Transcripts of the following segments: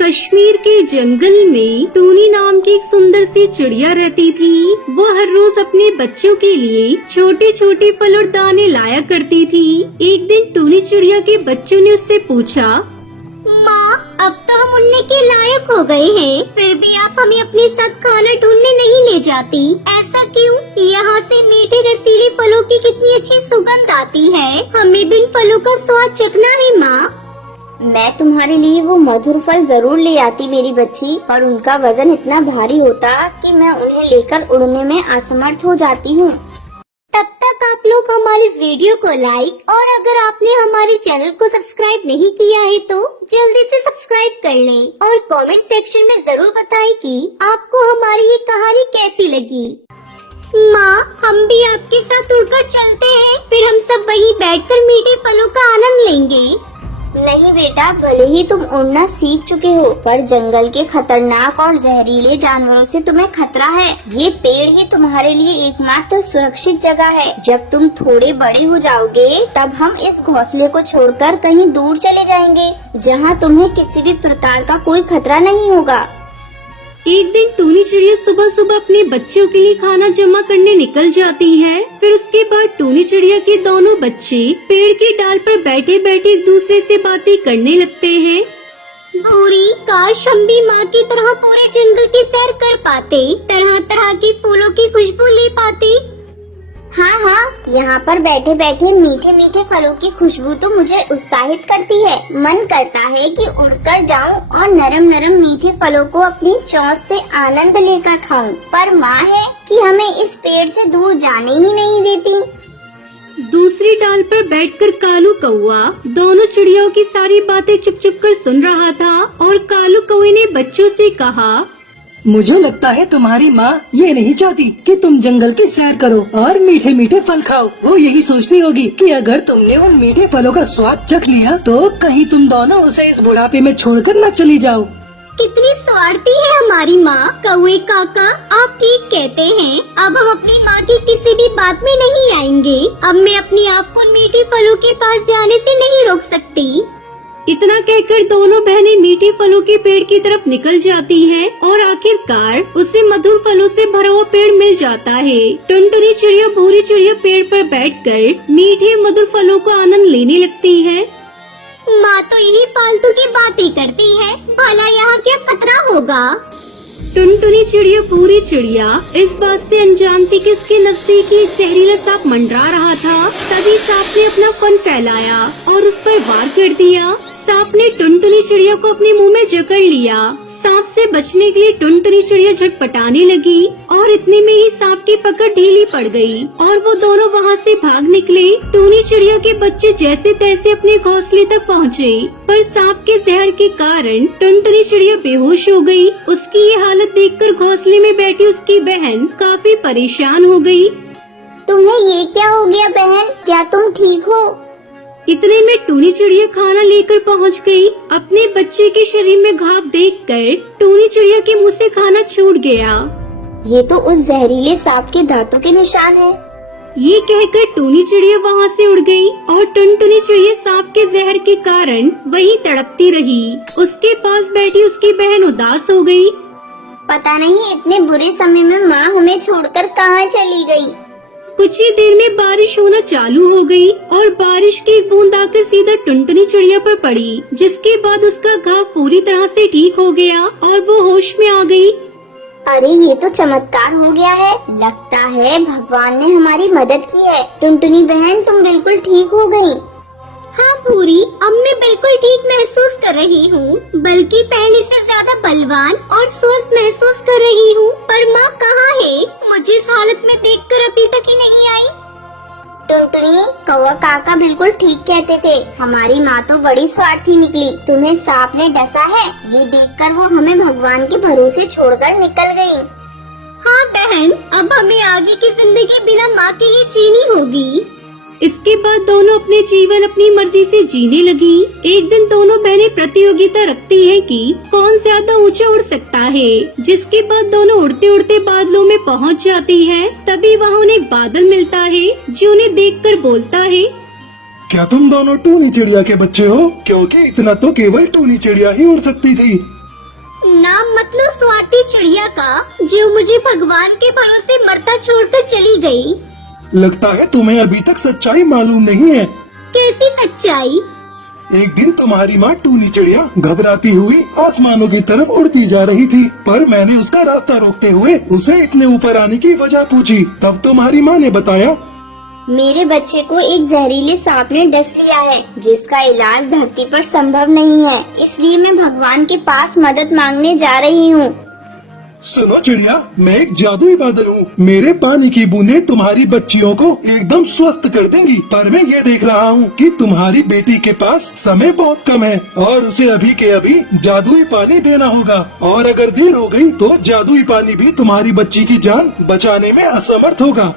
कश्मीर के जंगल में टूनी नाम की एक सुंदर सी चिड़िया रहती थी। वो हर रोज अपने बच्चों के लिए छोटे छोटे फल और दाने लाया करती थी। एक दिन टूनी चिड़िया के बच्चों ने उससे पूछा, माँ, अब तो हम उड़ने के लायक हो गए हैं, फिर भी आप हमें अपने साथ खाना ढूंढने नहीं ले जाती। ऐसा क्यों? यहाँ से मीठे रसीले फलों की कितनी अच्छी सुगंध आती है। हमें भी इन फलों का स्वाद चखना है माँ। मैं तुम्हारे लिए वो मधुर फल जरूर ले आती मेरी बच्ची, पर उनका वजन इतना भारी होता कि मैं उन्हें लेकर उड़ने में असमर्थ हो जाती हूँ। तब तक आप लोग हमारे इस वीडियो को लाइक और अगर आपने हमारे चैनल को सब्सक्राइब नहीं किया है तो जल्दी से सब्सक्राइब कर लें और कमेंट सेक्शन में जरूर बताएं कि आपको हमारी ये कहानी कैसी लगी। माँ, हम भी आपके साथ उड़कर चलते हैं, फिर हम सब वहीं बैठकर मीठे फलों का आनंद लेंगे। नहीं बेटा, भले ही तुम उड़ना सीख चुके हो, पर जंगल के खतरनाक और जहरीले जानवरों से तुम्हें खतरा है। ये पेड़ ही तुम्हारे लिए एकमात्र सुरक्षित जगह है। जब तुम थोड़े बड़े हो जाओगे तब हम इस घोंसले को छोड़कर कहीं दूर चले जाएंगे, जहाँ तुम्हें किसी भी प्रकार का कोई खतरा नहीं होगा। एक दिन टूनी चिड़िया सुबह सुबह अपने बच्चों के लिए खाना जमा करने निकल जाती है। फिर उसके बाद टूनी चिड़िया के दोनों बच्चे पेड़ की डाल पर बैठे बैठे एक दूसरे से बातें करने लगते हैं। भूरी, काश हम भी माँ की तरह पूरे जंगल की सैर कर पाते, तरह तरह के फूलों की खुशबू ले पाते। हाँ, यहाँ पर बैठे बैठे मीठे मीठे फलों की खुशबू तो मुझे उत्साहित करती है। मन करता है कि उड़कर जाऊं और नरम नरम मीठे फलों को अपनी चोंच से आनंद लेकर खाऊं। पर माँ है कि हमें इस पेड़ से दूर जाने ही नहीं देती। दूसरी डाल पर बैठकर कालू कौआ दोनों चिड़ियों की सारी बातें चुप चुप कर सुन रहा था और कालू कौए ने बच्चों से कहा, मुझे लगता है तुम्हारी माँ ये नहीं चाहती कि तुम जंगल की सैर करो और मीठे मीठे फल खाओ। वो यही सोचती होगी कि अगर तुमने उन मीठे फलों का स्वाद चख लिया तो कहीं तुम दोनों उसे इस बुढ़ापे में छोड़कर न चली जाओ। कितनी स्वार्थी है हमारी माँ। कौवे काका, आप ठीक कहते हैं। अब हम अपनी माँ की किसी भी बात में नहीं आएंगे। अब मैं अपने आप को मीठे फलों के पास जाने से नहीं रोक सकती। इतना कहकर दोनों बहनें मीठे फलों के पेड़ की तरफ निकल जाती हैं और आखिरकार उसे मधुर फलों से भरा हुआ पेड़ मिल जाता है। टुनटुनी चिड़िया भूरी चिड़िया पेड़ पर बैठकर मीठे मधुर फलों का आनंद लेने लगती है। माँ तो यही फालतू की बातें करती है, भला यहाँ क्या खतरा होगा। टुनटुनी चिड़िया भूरी चिड़िया इस बात से अनजान थी कि उसके नजदीक एक जहरीला सांप मंडरा रहा था। तभी सांप ने अपना फन फैलाया और उस पर वार कर दिया। सांप ने टुनटुनी चिड़िया को अपने मुंह में जकड़ लिया। सांप से बचने के लिए टुनटुनी चिड़िया झटपटाने लगी और इतने में ही सांप की पकड़ ढीली पड़ गई और वो दोनों वहाँ से भाग निकले। टूनी चिड़िया के बच्चे जैसे तैसे अपने घोंसले तक पहुँचे, पर सांप के जहर के कारण टुनटुनी चिड़िया बेहोश हो गई। उसकी ये हालत देखकर घोंसले में बैठी उसकी बहन काफी परेशान हो गई। तुम्हें ये क्या हो गया बहन? क्या तुम ठीक हो? इतने में टूनी चिड़िया खाना लेकर पहुंच गई। अपने बच्चे के शरीर में घाव देखकर टूनी चिड़िया के मुंह से खाना छूट गया। ये तो उस जहरीले सांप के दांतों के निशान है। ये कहकर टूनी चिड़िया वहाँ से उड़ गई और टुनटुनी चिड़िया सांप के जहर के कारण वहीं तड़पती रही। उसके पास बैठी उसकी बहन उदास हो गई। पता नहीं इतने बुरे समय में माँ हमें छोड़कर कहाँ चली गई। कुछ ही देर में बारिश होना चालू हो गई और बारिश की एक बूंद आकर सीधा टुनटुनी चिड़िया पर पड़ी, जिसके बाद उसका घाव पूरी तरह से ठीक हो गया और वो होश में आ गई। अरे ये तो चमत्कार हो गया है। लगता है भगवान ने हमारी मदद की है। टुनटुनी बहन, तुम बिल्कुल ठीक हो गयी। हाँ भूरी, अब मैं बिल्कुल ठीक महसूस कर रही हूँ, बल्कि पहले से ज्यादा बलवान और स्वस्थ महसूस कर रही हूँ। पर माँ कहाँ है? मुझे इस हालत में देखकर अभी तक ही नहीं आई। टुनटुनी, कौवा काका बिल्कुल ठीक कहते थे। हमारी माँ तो बड़ी स्वार्थी निकली। तुम्हें सांप ने डसा है, ये देखकर वो हमें भगवान के भरोसे छोड़कर निकल गयी। हाँ बहन, अब हमें आगे की जिंदगी बिना माँ के लिए जीनी होगी। इसके बाद दोनों अपने जीवन अपनी मर्जी से जीने लगी। एक दिन दोनों बहनें प्रतियोगिता रखती हैं कि कौन ज्यादा ऊंचा उड़ सकता है, जिसके बाद दोनों उड़ते उड़ते बादलों में पहुंच जाती हैं। तभी वहाँ उन्हें एक बादल मिलता है जो उन्हें देखकर बोलता है, क्या तुम दोनों टूनी चिड़िया के बच्चे हो? क्योंकि इतना तो केवल टूनी चिड़िया ही उड़ सकती थी। नाम मतलब स्वाति चिड़िया का, जो मुझे भगवान के भरोसे मरता छोड़कर चली गई। लगता है तुम्हें अभी तक सच्चाई मालूम नहीं है। कैसी सच्चाई? एक दिन तुम्हारी माँ टूनी चिड़िया घबराती हुई आसमानों की तरफ उड़ती जा रही थी, पर मैंने उसका रास्ता रोकते हुए उसे इतने ऊपर आने की वजह पूछी। तब तुम्हारी माँ ने बताया, मेरे बच्चे को एक जहरीले सांप ने डस लिया है, जिसका इलाज धरती पर संभव नहीं है, इसलिए मैं भगवान के पास मदद मांगने जा रही हूँ। सुनो चिड़िया, मैं एक जादुई बादल हूँ। मेरे पानी की बूंदें तुम्हारी बच्चियों को एकदम स्वस्थ कर देंगी। पर मैं ये देख रहा हूँ कि तुम्हारी बेटी के पास समय बहुत कम है और उसे अभी के अभी जादुई पानी देना होगा, और अगर देर हो गई तो जादुई पानी भी तुम्हारी बच्ची की जान बचाने में असमर्थ होगा।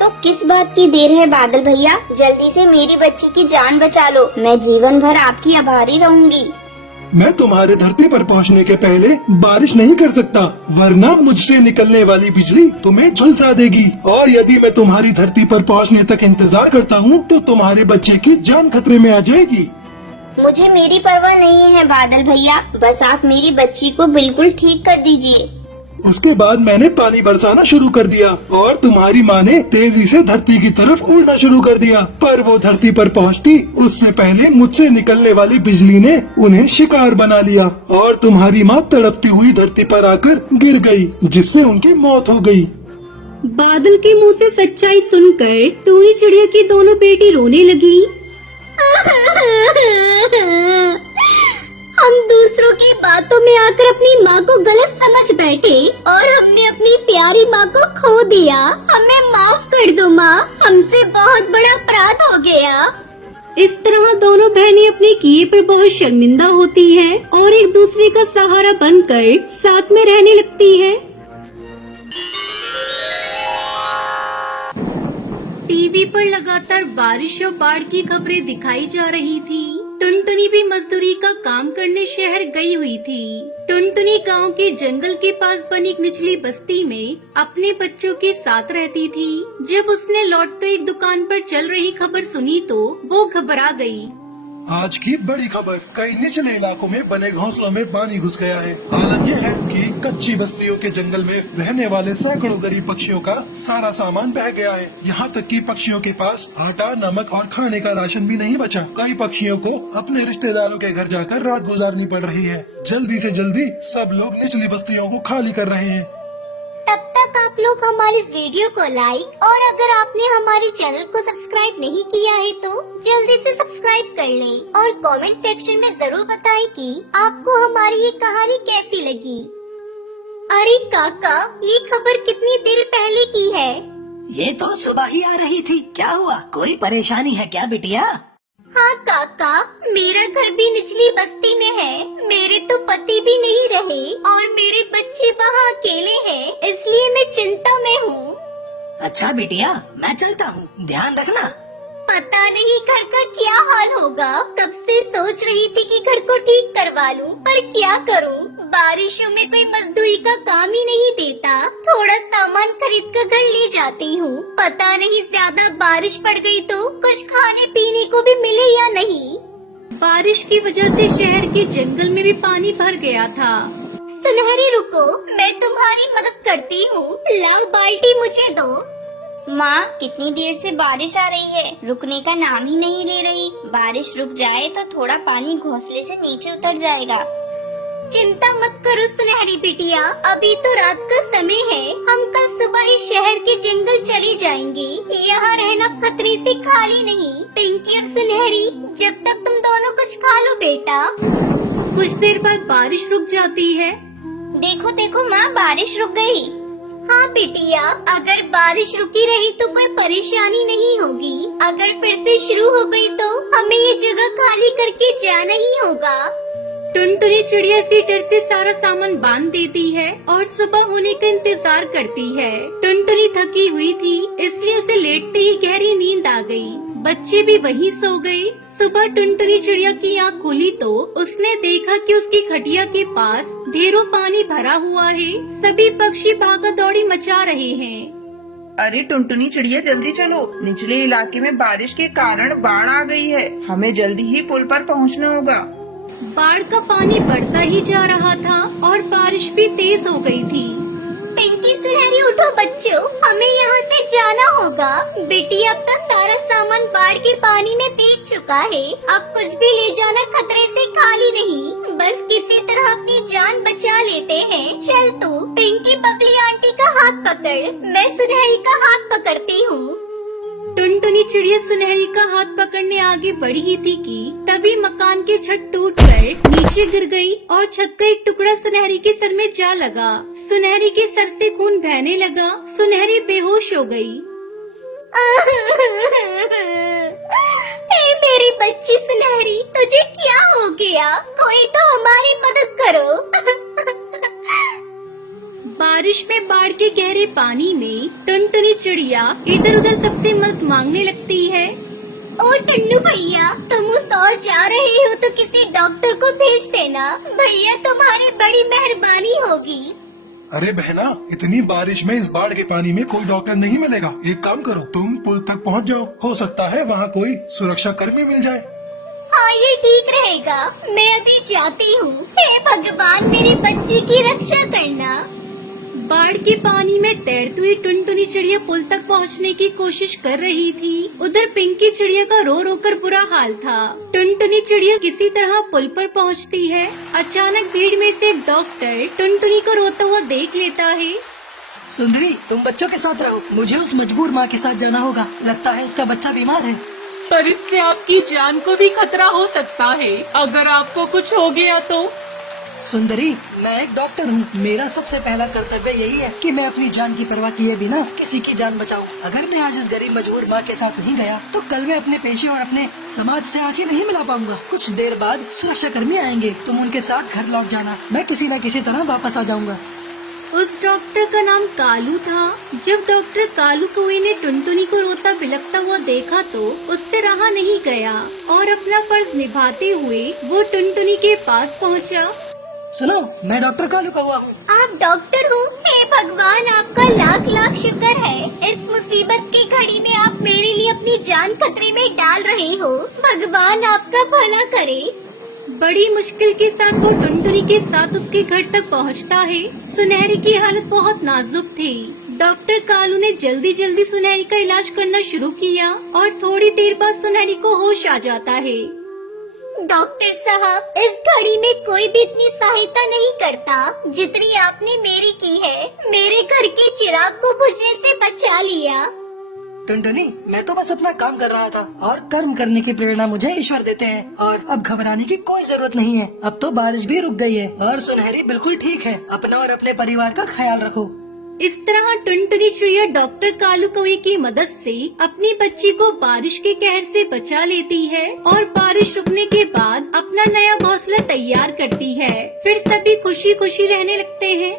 तो किस बात की देर है बादल भैया, जल्दी से मेरी बच्ची की जान बचा लो। मैं जीवन भर आपकी आभारी रहूंगी। मैं तुम्हारे धरती पर पहुंचने के पहले बारिश नहीं कर सकता, वरना मुझसे निकलने वाली बिजली तुम्हें झुलसा देगी, और यदि मैं तुम्हारी धरती पर पहुंचने तक इंतजार करता हूं, तो तुम्हारे बच्चे की जान खतरे में आ जाएगी। मुझे मेरी परवाह नहीं है बादल भैया, बस आप मेरी बच्ची को बिल्कुल ठीक कर दीजिए। उसके बाद मैंने पानी बरसाना शुरू कर दिया और तुम्हारी माँ ने तेजी से धरती की तरफ उड़ना शुरू कर दिया। पर वो धरती पर पहुँचती उससे पहले मुझसे निकलने वाली बिजली ने उन्हें शिकार बना लिया, और तुम्हारी माँ तड़पती हुई धरती पर आकर गिर गई, जिससे उनकी मौत हो गई। बादल के मुंह से सच्चाई सुनकर टूनी चिड़िया की दोनों बेटी रोने लगी। हम दूसरों की बातों में आकर अपनी माँ को गलत समझ बैठे और हमने अपनी प्यारी माँ को खो दिया। हमें माफ कर दो माँ, हमसे बहुत बड़ा अपराध हो गया। इस तरह दोनों बहनें अपने किए पर बहुत शर्मिंदा होती हैं और एक दूसरे का सहारा बनकर साथ में रहने लगती हैं। टीवी पर लगातार बारिश और बाढ़ की खबरें दिखाई जा रही थी। टुनटुनी भी मजदूरी का काम करने शहर गई हुई थी। टुनटुनी गांव के जंगल के पास बनी एक निचली बस्ती में अपने बच्चों के साथ रहती थी। जब उसने लौटते एक दुकान पर चल रही खबर सुनी तो वो घबरा गई। आज की बड़ी खबर, कई निचले इलाकों में बने घोंसलों में पानी घुस गया है। हालत यह है कि कच्ची बस्तियों के जंगल में रहने वाले सैकड़ों गरीब पक्षियों का सारा सामान बह गया है। यहाँ तक कि पक्षियों के पास आटा, नमक और खाने का राशन भी नहीं बचा। कई पक्षियों को अपने रिश्तेदारों के घर जाकर रात गुजारनी पड़ रही है। जल्दी से जल्दी सब लोग निचली बस्तियों को खाली कर रहे हैं। तब तक आप लोग हमारे इस वीडियो को लाइक, और अगर आपने हमारे चैनल को सब्सक्राइब नहीं किया है तो जल्दी से सब्सक्राइब कर लें, और कमेंट सेक्शन में जरूर बताएं कि आपको हमारी ये कहानी कैसी लगी। अरे काका, ये खबर कितनी देर पहले की है? ये तो सुबह ही आ रही थी। क्या हुआ, कोई परेशानी है क्या बिटिया? हाँ काका, मेरा घर भी निचली बस्ती में है। मेरे तो पति भी नहीं रहे और मेरे बच्चे वहाँ अकेले हैं, इसलिए मैं चिंता में हूँ। अच्छा बिटिया, मैं चलता हूँ, ध्यान रखना। पता नहीं घर का क्या हाल होगा। कब से सोच रही थी कि घर को ठीक करवा लूं, पर क्या करूं? बारिशों में कोई मजदूरी का काम ही नहीं देता। थोड़ा सामान खरीद कर घर ले जाती हूँ। पता नहीं ज्यादा बारिश पड़ गई तो कुछ खाने पीने को भी मिले या नहीं। बारिश की वजह से शहर के जंगल में भी पानी भर गया था। सुनहरी रुको, मैं तुम्हारी मदद करती हूँ। लाओ बाल्टी मुझे दो। माँ, कितनी देर से बारिश आ रही है, रुकने का नाम ही नहीं ले रही। बारिश रुक जाए तो थोड़ा पानी घोंसले से नीचे उतर जाएगा। चिंता मत करो सुनहरी बिटिया, अभी तो रात का समय है। हम कल सुबह ही शहर के जंगल चले जाएंगे। यहाँ रहना खतरे से खाली नहीं। पिंकी और सुनहरी, जब तक तुम दोनों कुछ खा लो बेटा। कुछ देर बाद बारिश रुक जाती है। देखो देखो माँ, बारिश रुक गई। हाँ बिटिया, अगर बारिश रुकी रही तो कोई परेशानी नहीं होगी। अगर फिर से शुरू हो गई तो हमें ये जगह खाली करके जाना ही होगा। टुनटुनी चिड़िया इसी डर से सारा सामान बांध देती है और सुबह होने का इंतजार करती है। टुनटुनी थकी हुई थी, इसलिए उसे लेटते ही गहरी नींद आ गई। बच्चे भी वहीं सो गए। सुबह टुनटुनी चिड़िया की आँख खुली तो उसने देखा कि उसकी खटिया के पास ढेरों पानी भरा हुआ है। सभी पक्षी भागा दौड़ी मचा रहे हैं। अरे टुनटुनी चिड़िया जल्दी चलो, निचले इलाके में बारिश के कारण बाढ़ आ गई है, हमें जल्दी ही पुल पर पहुंचना होगा। बाढ़ का पानी बढ़ता ही जा रहा था और बारिश भी तेज हो गई थी। पिंकी सुनहरी उठो बच्चों, हमें यहाँ से जाना होगा। बेटी अब तो सारा सामान बाढ़ के पानी में भीग चुका है, अब कुछ भी ले जाना खतरे से खाली नहीं, बस किसी तरह अपनी जान बचा लेते हैं। चल तू पिंकी बबली आंटी का हाथ पकड़, मैं सुनहरी का हाथ पकड़ती हूँ। टुनटुनी चिड़िया सुनहरी का हाथ पकड़ने आगे बढ़ी ही थी कि तभी मकान की छत टूटकर नीचे गिर गई और छत का एक टुकड़ा सुनहरी के सर में जा लगा। सुनहरी के सर से खून बहने लगा, सुनहरी बेहोश हो गई। ए मेरी बच्ची सुनहरी, तुझे क्या हो गया? कोई तो हमारी मदद करो। बारिश में बाढ़ के गहरे पानी में टुनटुनी चिड़िया इधर उधर सबसे मदद मांगने लगती है। ओ टन्नू भैया, तुम उस ओर जा रहे हो तो किसी डॉक्टर को भेज देना भैया, तुम्हारी बड़ी मेहरबानी होगी। अरे बहना, इतनी बारिश में इस बाढ़ के पानी में कोई डॉक्टर नहीं मिलेगा। एक काम करो, तुम पुल तक पहुंच जाओ, हो सकता है वहाँ कोई सुरक्षा कर्मी मिल जाए। हाँ ये ठीक रहेगा, मैं अभी जाती हूँ। हे भगवान, मेरी बच्ची की रक्षा करना। बाढ़ के पानी में तैरती हुई टुनटुनी चिड़िया पुल तक पहुंचने की कोशिश कर रही थी। उधर पिंकी चिड़िया का रो रो कर बुरा हाल था। टुनटुनी चिड़िया किसी तरह पुल पर पहुंचती है। अचानक भीड़ में से एक डॉक्टर टुनटुनी को रोता हुआ देख लेता है। सुंदरी, तुम बच्चों के साथ रहो, मुझे उस मजबूर माँ के साथ जाना होगा। लगता है उसका बच्चा बीमार है। पर इससे आपकी जान को भी खतरा हो सकता है, अगर आपको कुछ हो गया तो। सुंदरी, मैं एक डॉक्टर हूँ, मेरा सबसे पहला कर्तव्य यही है कि मैं अपनी जान की परवाह किए बिना किसी की जान बचाऊं। अगर मैं आज इस गरीब मजबूर माँ के साथ नहीं गया तो कल मैं अपने पेशे और अपने समाज से आंखें नहीं मिला पाऊंगा। कुछ देर बाद सुरक्षा कर्मी आएंगे, तुम उनके साथ घर लौट जाना, मैं किसी न किसी तरह वापस आ जाऊंगा। उस डॉक्टर का नाम कालू था। जब डॉक्टर कालू कौए ने टुनटुनी को रोता बिलखता हुआ देखा तो उससे रहा नहीं गया और अपना फर्ज निभाते हुए वो टुनटुनी के पास पहुँचा। सुनो, मैं डॉक्टर कालू कौआ हूँ। आप डॉक्टर हो? हे भगवान, आपका लाख लाख शुक्र है। इस मुसीबत की घड़ी में आप मेरे लिए अपनी जान खतरे में डाल रहे हो। भगवान आपका भला करे। बड़ी मुश्किल के साथ वो टुनटुनी के साथ उसके घर तक पहुंचता है। सुनहरी की हालत बहुत नाजुक थी। डॉक्टर कालू ने जल्दी जल्दी सुनहरी का इलाज करना शुरू किया और थोड़ी देर बाद सुनहरी को होश आ जाता है। डॉक्टर साहब, इस घड़ी में कोई भी इतनी सहायता नहीं करता जितनी आपने मेरी की है। मेरे घर के चिराग को बुझने से बचा लिया। टुनटुनी, मैं तो बस अपना काम कर रहा था और कर्म करने की प्रेरणा मुझे ईश्वर देते हैं और अब घबराने की कोई जरूरत नहीं है। अब तो बारिश भी रुक गई है और सुनहरी बिल्कुल ठीक है। अपना और अपने परिवार का ख्याल रखो। इस तरह टुनटुनी चिड़िया डॉक्टर कालू कौए की मदद से अपनी बच्ची को बारिश के कहर से बचा लेती है और बारिश रुकने के बाद अपना नया घोंसला तैयार करती है। फिर सभी खुशी खुशी रहने लगते हैं।